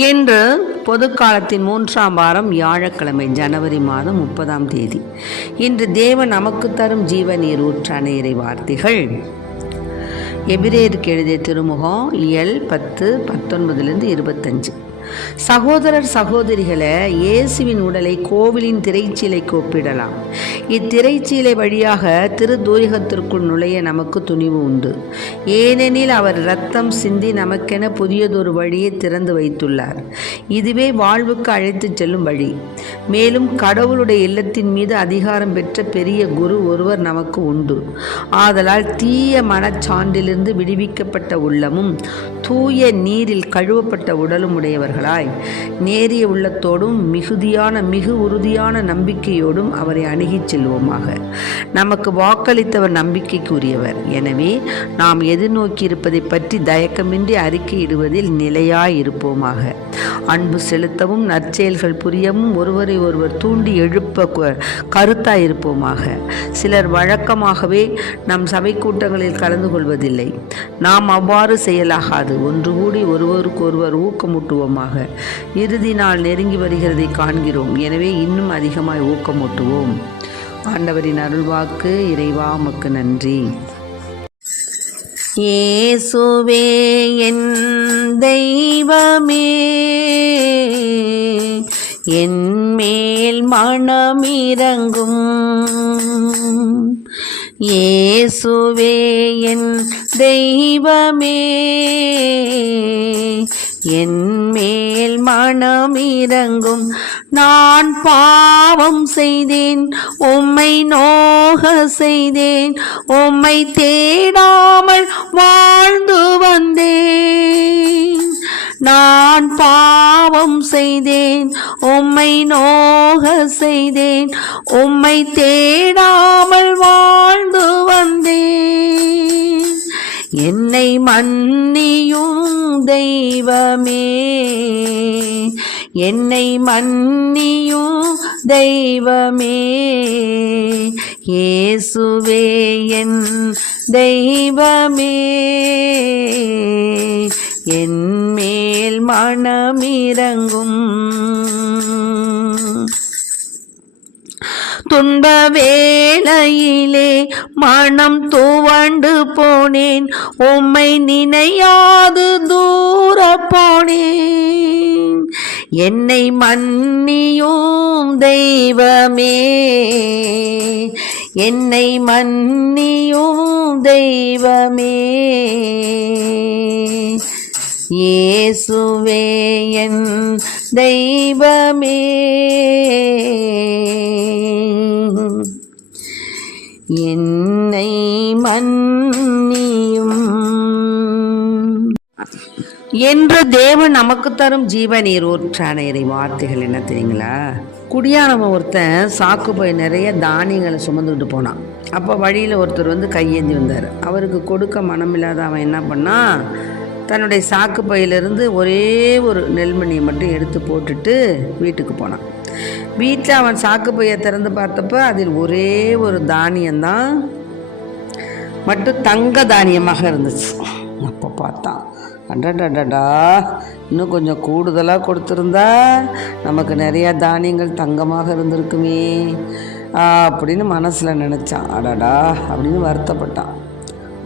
இன்று பொதுக்காலத்தின் 3ஆம் வாரம் வியாழக்கிழமை, ஜனவரி மாதம் 30ஆம் தேதி. இன்று தேவன் நமக்கு தரும் ஜீவ நீர் ஊற்றான இறை வார்த்தைகள். எபிரேயருக்கு எழுதிய திருமுகம் இயல் 10:19-25. சகோதரர் சகோதரிகளை, இயேசுவின் உடலை கோவிலின் திரைச்சீலைக்கு ஒப்பிடலாம். இத்திரைச்சீலை வழியாக திருத்தூயகத்திற்குள் நுழைய நமக்கு துணிவு உண்டு. ஏனெனில் அவர் இரத்தம் சிந்தி நமக்கென புதியதொரு வழியை திறந்து வைத்துள்ளார். இதுவே வாழ்வுக்கு அழைத்துச் செல்லும் வழி. மேலும் கடவுளுடைய இல்லத்தின் மீது அதிகாரம் பெற்ற பெரிய குரு ஒருவர் நமக்கு உண்டு. ஆதலால் தீய மனச்சான்றிலிருந்து விடுவிக்கப்பட்ட உள்ளமும் தூய நீரில் கழுவப்பட்ட உடலும் உடையவர்களாய் நேரிய உள்ளத்தோடும் மிகு உறுதியான நம்பிக்கையோடும் அவரை அணுகிச் செல்வோமாக. நமக்கு வாக்களித்தவர் நம்பிக்கைக்குரியவர். எனவே நாம் எதிர்நோக்கியிருப்பதை பற்றி தயக்கமின்றி அறிக்கையிடுவதில் நிலையாயிருப்போமாக. அன்பு செலுத்தவும் நற்செயல்கள் புரியவும் ஒருவரை ஒருவர் தூண்டி எழுப்ப கருத்தாயிருப்போமாக. சிலர் வழக்கமாகவே நம் சபை கூட்டங்களில் கலந்து கொள்வதில்லை. நாம் அவ்வாறு செய்யலாகாது. ஒன்று கூடி ஒருவருக்கு ஒருவர் ஊக்கமூட்டுவோமாக. இறுதி நாள் நெருங்கி வருகிறதை காண்கிறோம். எனவே இன்னும் அதிகமாய் ஊக்கமூட்டுவோம். ஆண்டவரின் அருள்வாக்கு. இறைவா உமக்கு நன்றி. இயேசுவே என் தெய்வமே, என் மேல் மனமிரங்கும். இயேசுவே என் தெய்வமே, என் மேல் மனமிரங்கும். நான் பாவம் செய்தேன், உம்மை நோக செய்தேன், உம்மை தேடாமல் வாழ்ந்து வந்தேன். நான் பாவம் செய்தேன், உம்மை நோக செய்தேன், உம்மை தேடாமல் வாழ்ந்து வந்தேன். என்னை மன்னியும் தெய்வமே, என்னை மன்னியும் தெய்வமே. இயேசுவே என் தெய்வமே, என் மேல் மனமிரங்கும். துன்ப வேளையிலே மனம் துவண்டு போனேன், உம்மை நினையாது தூர போனேன். என்னை மன்னியும் தெய்வமே, என்னை மன்னியும் தெய்வமே. இயேசுவே என் தெய்வமே, என்னை மன்னியும். என்று தேவன் நமக்கு தரும் ஜீவ நீர் ஊற்றான இறை வார்த்தைகள் என்ன தெரியுங்களா? குடியானவன் ஒருத்தன் சாக்கு பை நிறைய தானியங்களை சுமந்துக்கிட்டு போனான். அப்போ வழியில் ஒருத்தர் கையேந்தி வந்தார். அவருக்கு கொடுக்க மனமில்லாத அவன் என்ன பண்ணான், தன்னுடைய சாக்கு பையிலிருந்து ஒரே ஒரு நெல்மணியை மட்டும் எடுத்து போட்டுட்டு வீட்டுக்கு போனான். வீட்டில் அவன் சாக்கு பையை திறந்து பார்த்தப்ப அதில் ஒரே ஒரு தானியம்தான் மட்டும் தங்க தானியமாக இருந்துச்சு. அப்போ பார்த்தான், அடடடடா, இன்னும் கொஞ்சம் கூடுதலாக கொடுத்துருந்தா நமக்கு நிறையா தானியங்கள் தங்கமாக இருந்திருக்குமே அப்படின்னு மனசில் நினச்சான். அடடா அப்படின்னு வருத்தப்பட்டான்.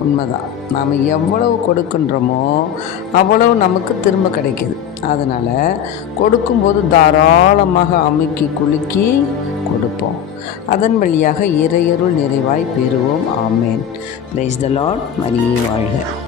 உண்மைதான், நாம் எவ்வளவு கொடுக்கின்றோமோ அவ்வளவு நமக்கு திரும்ப கிடைக்கிது. அதனால் கொடுக்கும்போது தாராளமாக அமுக்கி குலுக்கி கொடுப்போம். அதன் வழியாக இறையருள் நிறைவாய் பெறுவோம். ஆமேன். Praise the lord. மரியே வாழ்க.